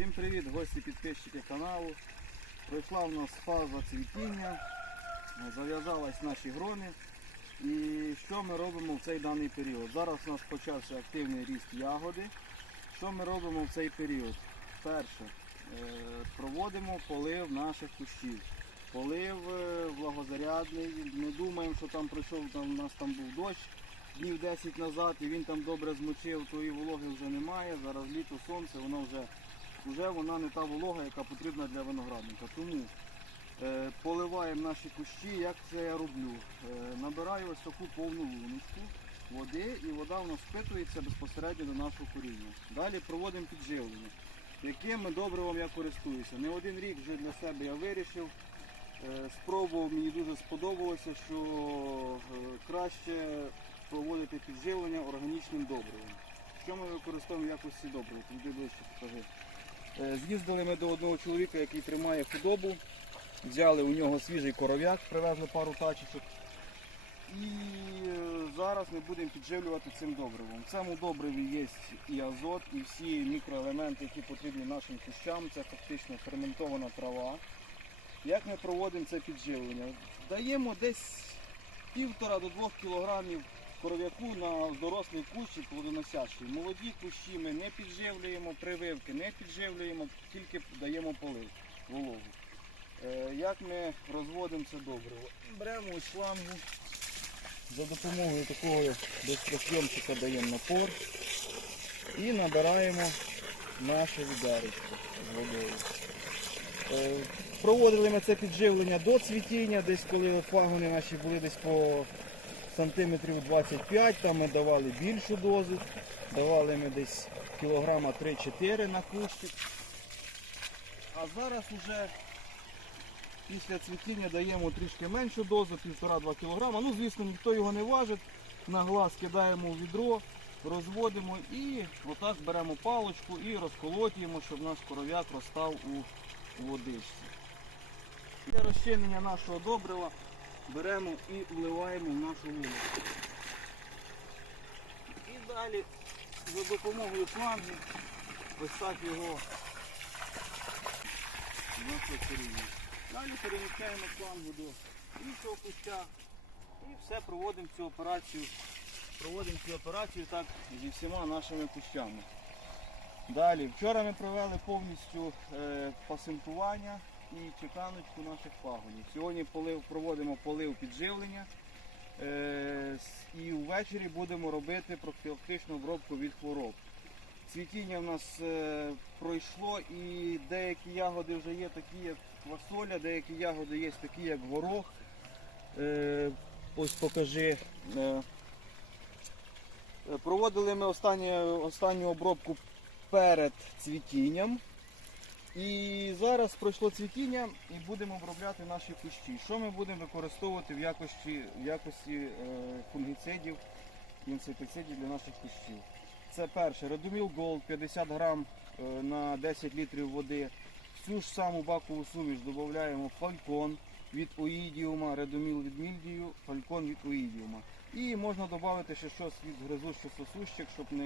Всім привіт, гості підписчики каналу. Пройшла в нас фаза цвітіння, зав'язались наші грони. І що ми робимо в цей даний період? Зараз у нас почався активний ріст ягоди. Що ми робимо в цей період? Перше, е, проводимо полив наших кущів. Полив е, влагозарядний. Не думаємо, що там пройшов, там, у нас там був дощ днів 10 назад і він там добре змочив, тої вологи вже немає. Зараз літо сонце, воно вже, вже вона не та волога, яка потрібна для виноградника. Тому е, поливаємо наші кущі, як це я роблю. Е, набираю ось таку повну луночку води і вода в нас впитується безпосередньо до нашого коріння. Далі проводимо підживлення. Яким добривом я користуюся. Не один рік вже для себе я вирішив. Е, Спробував, мені дуже сподобалося, що е, краще проводити підживлення органічним добривом. Що ми використовуємо в якості добрива? Туди ближче покажи. Е, З'їздили ми до одного чоловіка, який тримає худобу. Взяли у нього свіжий коров'як, привезли пару тачечок. І е, зараз ми будемо підживлювати цим добривом. В цьому добриві є і азот, і всі мікроелементи, які потрібні нашим кущам. Це фактично ферментована трава. Як ми проводимо це підживлення? Даємо десь півтора до двох кілограмів коров'яку на дорослий кущ і плодоносящий. Молоді кущі ми не підживлюємо, прививки не підживлюємо, тільки даємо полив, вологу. Е, Як ми розводимо це добриво? Беремо ось шлангу, за допомогою такого безпройомчика даємо напор і набираємо наше відеречко з водою. Е, Проводили ми це підживлення до цвітіння, десь коли фагони наші були десь по сантиметрів 25, там ми давали більшу дозу, давали ми десь кілограма 3-4 на кущик. А зараз вже після цвітіння даємо трішки меншу дозу, 1,5-2 кг. Ну, звісно, ніхто його не важить. На глаз кидаємо в відро, розводимо і отак беремо паличку і розколотуємо, щоб наш коров'як розстав у водичці. Для розчинення нашого добрива беремо і вливаємо в нашу лунку. І далі за допомогою шлангу ось так його коріння. Далі переміщаємо шлангу до іншого куща і все проводимо цю операцію. Проводимо цю операцію так зі всіма нашими кущами. Далі, вчора ми провели повністю е, пасинкування і чеканочку наших пагонів. Сьогодні полив, проводимо полив підживлення. Е, і ввечері будемо робити профілактичну обробку від хвороб. Цвітіння в нас е, пройшло і деякі ягоди вже є такі, як квасоля, деякі ягоди є такі, як горох. Е, ось покажи. Е, Проводили ми останню, останню обробку перед цвітінням. І зараз пройшло цвітіння і будемо обробляти наші кущі. Що ми будемо використовувати в якості, в якості е, фунгіцидів, інсектицидів для наших кущів. Це перше, Redumil Gold 50 грам е, на 10 літрів води. Всю ж саму бакову суміш додаємо фалькон від оїдіума, Redumil від мільдію, фалькон від оїдіума. І можна додати ще щось від гризучих сосущих, щоб не,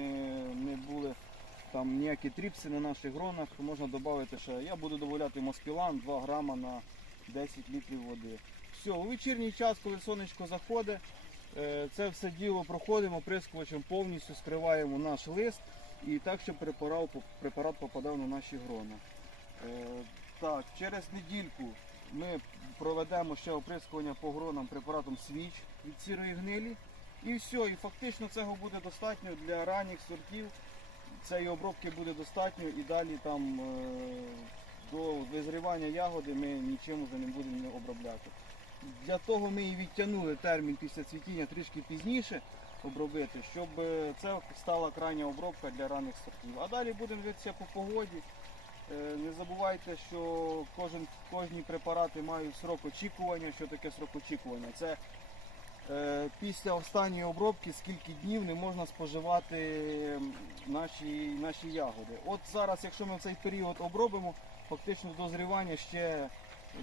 не були там ніякі тріпси на наших гронах, можна додати ще. Я буду додавати моспілан 2 грама на 10 літрів води. Все, у вечірній час, коли сонечко заходить, е, це все діло проходимо прискувачем, повністю скриваємо наш лист і так, щоб препарат, препарат попадав на наші грона. Е, Так, через недільку ми проведемо ще оприскування по гронам препаратом свіч від сірої гнилі. І все, і фактично цього буде достатньо для ранніх сортів. Цієї обробки буде достатньо і далі там е, до визрівання ягоди ми нічим вже не будемо обробляти. Для того ми і відтягнули термін після цвітіння трішки пізніше обробити, щоб е, це стала крайня обробка для ранніх сортів. А далі будемо дивитися по погоді. Е, Не забувайте, що кожен, кожні препарати мають срок очікування. Що таке срок очікування? Це е, після останньої обробки скільки днів не можна споживати наші, наші ягоди. От зараз, якщо ми в цей період обробимо, фактично дозрівання ще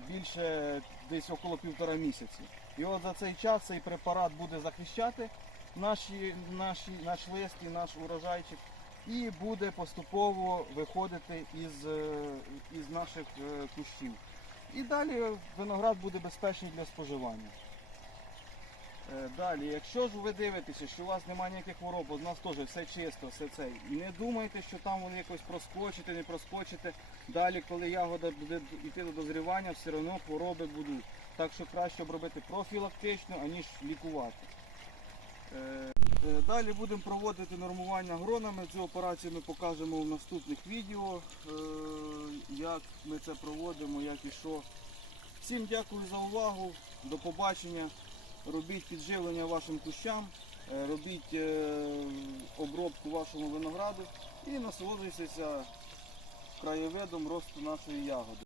більше десь около півтора місяці. І от за цей час цей препарат буде захищати наші, наші, наш лист і наш урожайчик і буде поступово виходити із, е, із наших е, кущів. І далі виноград буде безпечний для споживання. Е, Далі, якщо ж ви дивитеся, що у вас немає ніяких хвороб, у нас теж все чисто, все це. І не думайте, що там вони якось проскочите, не проскочите. Далі, коли ягода буде йти до дозрівання, все одно хвороби будуть. Так що краще обробити профілактично, аніж лікувати. Е, е, Далі будемо проводити нормування гронами. Цю операцію ми покажемо в наступних відео, як ми це проводимо, як і що. Всім дякую за увагу. До побачення. Робіть підживлення вашим кущам, е, робіть е, обробку вашому винограду і насолоджуйтеся краєвидом росту нашої ягоди.